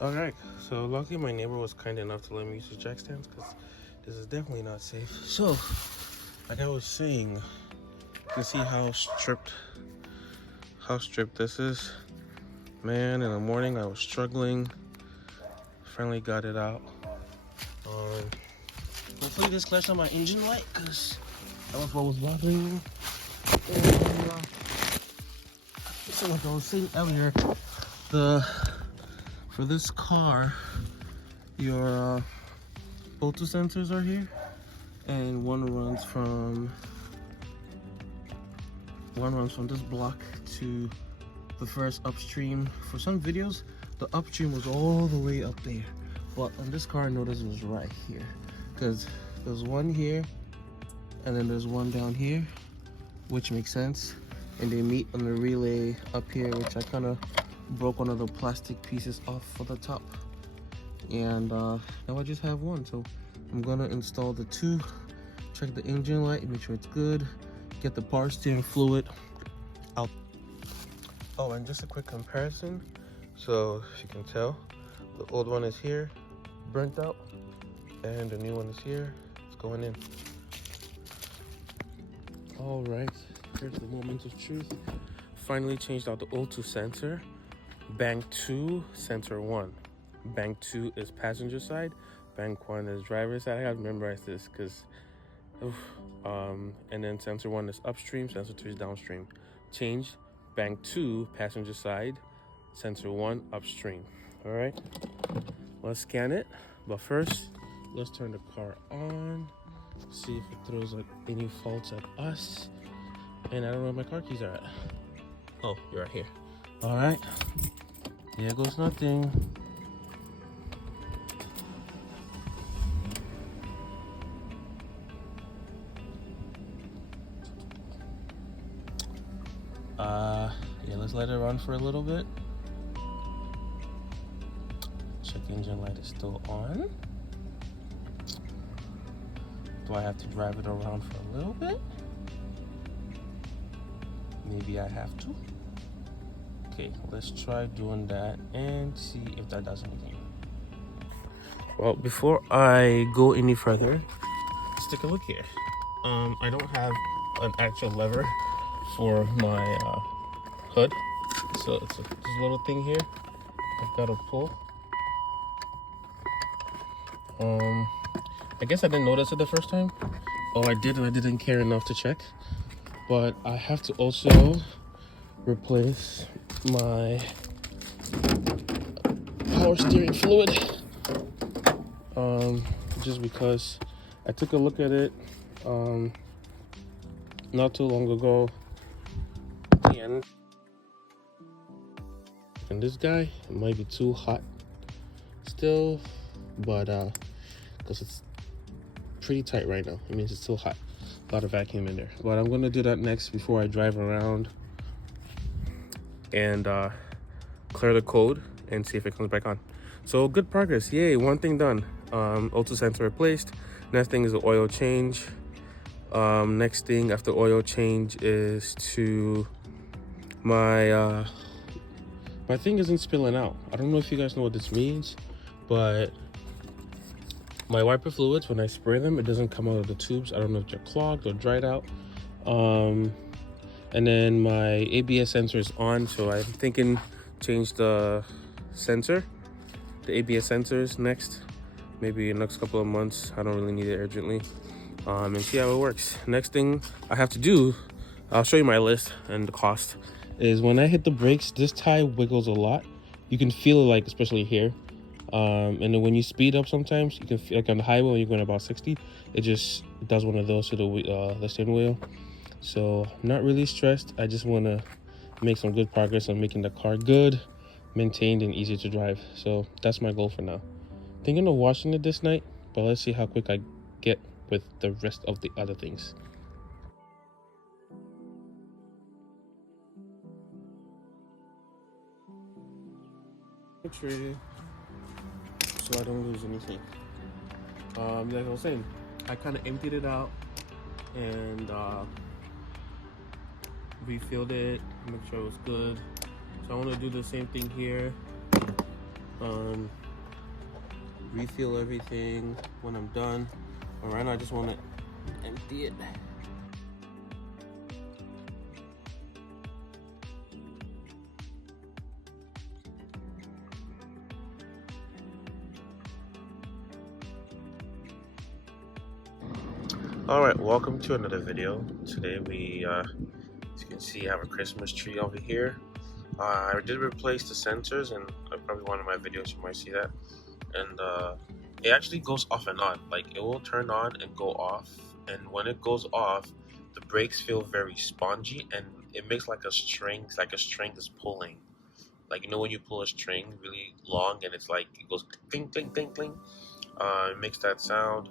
Alright, so luckily my neighbor was kind enough to let me use the jack stands because this is definitely not safe. So, like I was saying, you can see how stripped this is. Man, in the morning I was struggling. Finally got it out. Hopefully this clears out my engine light because that was what was bothering me. And, so like I was saying earlier, for this car, your O2 sensors are here, and one runs from this block to the first upstream. For some videos, the upstream was all the way up there, but on this car I noticed it was right here, because there's one here and then there's one down here, which makes sense, and they meet on the relay up here, which I kind of broke one of the plastic pieces off for the top, and now I just have one. So I'm gonna install the two, check the engine light, make sure it's good, get the power steering fluid out. Oh, and just a quick comparison. So if you can tell, the old one is here, burnt out, and the new one is here, it's going in. All right, here's the moment of truth. Finally changed out the O2 sensor. Bank 2, sensor 1. Bank 2 is passenger side. Bank 1 is driver side. I gotta memorize this because, and then sensor 1 is upstream, sensor 2 is downstream. Changed. Bank 2, passenger side. Sensor 1, upstream. All right, let's scan it. But first, let's turn the car on. See if it throws like any faults at us. And I don't know where my car keys are at. Oh, you're right here. All right, here goes nothing. Yeah, let's let it run for a little bit. Check engine light is still on. Do I have to drive it around for a little bit? Maybe I have to. Okay, let's try doing that and see if that does anything. Well, before I go any further, let's take a look here. I don't have an actual lever for my hood, so it's this little thing here I've got to pull. I guess I didn't notice it the first time. Oh, I did, and I didn't care enough to check. But I have to also replace my power steering fluid, just because I took a look at it not too long ago, and this guy, it might be too hot still, but because it's pretty tight right now, it means it's still hot. A lot of vacuum in there, but I'm gonna do that next before I drive around and clear the code and see if it comes back on. So good progress, yay, one thing done. O2 sensor replaced. Next thing is the oil change. Next thing after oil change is to my my thing isn't spilling out. I don't know if you guys know what this means, but my wiper fluids, when I spray them, it doesn't come out of the tubes. I don't know if they're clogged or dried out. And then my ABS sensor is on, so I'm thinking change the sensor, the ABS sensors next, maybe in the next couple of months. I don't really need it urgently, and see how it works. Next thing I have to do, I'll show you my list and the cost, is when I hit the brakes, this tie wiggles a lot. You can feel it, like especially here. And then when you speed up, sometimes you can feel like on the highway when you're going about 60, it just does one of those to the steering wheel. So I'm not really stressed. I just want to make some good progress on making the car good, maintained, and easy to drive. So that's my goal for now. Thinking of washing it this night, but let's see how quick I get with the rest of the other things. So I don't lose anything. Like I was saying, I kind of emptied it out and refilled it, make sure it was good. So I want to do the same thing here. refill everything when I'm done. And right now I just want to empty it. Alright, welcome to another video. Today we, as you can see, have a Christmas tree over here. I did replace the sensors, and probably one of my videos you might see that. And it actually goes off and on. Like, it will turn on and go off, and when it goes off, the brakes feel very spongy, and it makes like a string is pulling. Like, you know when you pull a string really long and it's like it goes cling cling cling cling. It makes that sound.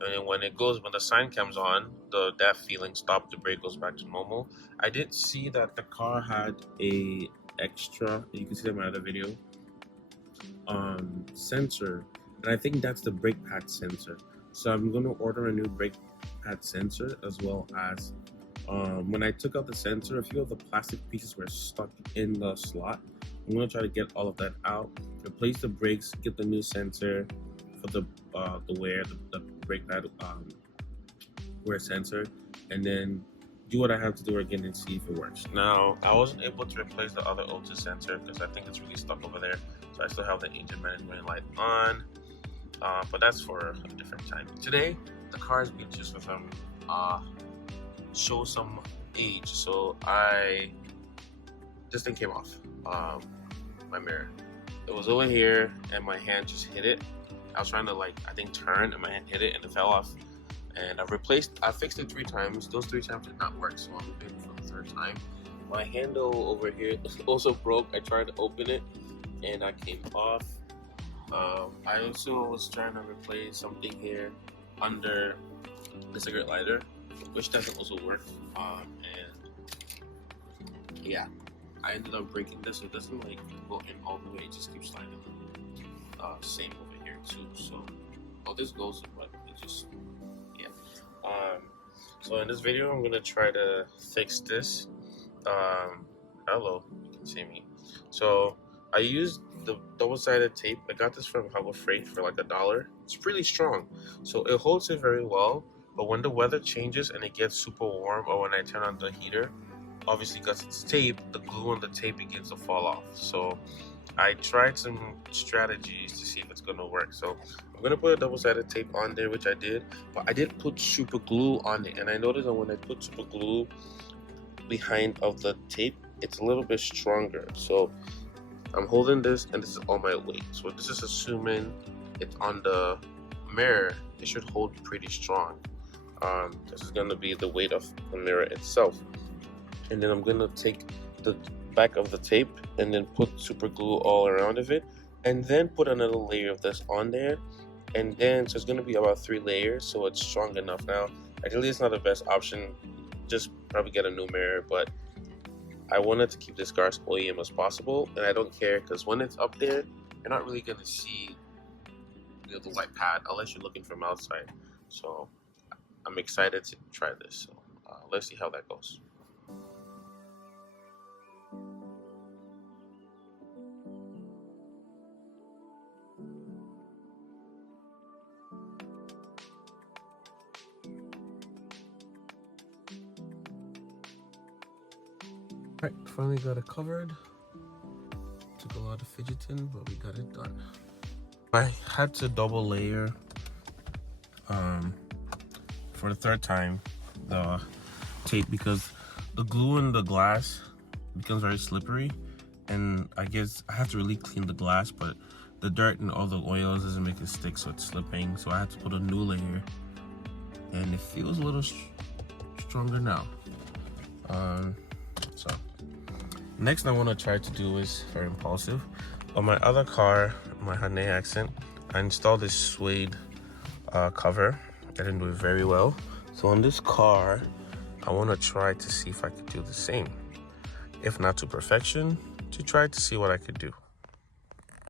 And then when the sign comes on, that feeling stops, the brake goes back to normal. I did see that the car had a extra, you can see that in my other video, sensor, and I think that's the brake pad sensor. So I'm going to order a new brake pad sensor, as well as when I took out the sensor, a few of the plastic pieces were stuck in the slot. I'm going to try to get all of that out, replace the brakes, get the new sensor for the brake pad wear sensor, and then do what I have to do again and see if it works. Now, I wasn't able to replace the other O2 sensor because I think it's really stuck over there, so I still have the engine management light on, but that's for a different time. Today, the car has been just with show some age, so this thing came off, my mirror. It was over here, and my hand just hit it. I was trying to, I think, turn, and my hand hit it, and it fell off. And I fixed it 3 times. Those 3 times did not work, so I'm doing it for the 3rd time. My handle over here also broke. I tried to open it, and that came off. I also was trying to replace something here under the cigarette lighter, which doesn't also work. And yeah, I ended up breaking this. So it doesn't go in all the way. It just keeps sliding. Same over here too. So this goes, but it just, yeah. So in this video, I'm gonna try to fix this. Hello, you can see me. So I used the double-sided tape. I got this from Harbor Freight for like $1. It's pretty strong, so it holds it very well. But when the weather changes and it gets super warm, or when I turn on the heater, obviously because it's tape, the glue on the tape begins to fall off. So I tried some strategies to see if it's gonna work. So I'm gonna put a double-sided tape on there, which I did, but I did put super glue on it, and I noticed that when I put super glue behind of the tape, it's a little bit stronger. So I'm holding this, and this is all my weight. So this is assuming it's on the mirror. It should hold pretty strong. This is gonna be the weight of the mirror itself, and then I'm gonna take the back of the tape and then put super glue all around of it, and then put another layer of this on there, and then so it's going to be about 3 layers, so it's strong enough. Now ideally it's not the best option, just probably get a new mirror, but I wanted to keep this car as OEM as possible, and I don't care because when it's up there, you're not really going to see the white pad unless you're looking from outside. So I'm excited to try this. So let's see how that goes. Alright, finally got it covered. Took a lot of fidgeting, but we got it done. I had to double layer for the 3rd time the tape because the glue in the glass becomes very slippery, and I guess I have to really clean the glass, but the dirt and all the oils doesn't make it stick, so it's slipping. So I had to put a new layer, and it feels a little stronger now. So next I want to try to do is very impulsive. On my other car, my Hyundai Accent, I installed this suede cover. I didn't do it very well. So on this car, I want to try to see if I could do the same. If not to perfection, to try to see what I could do.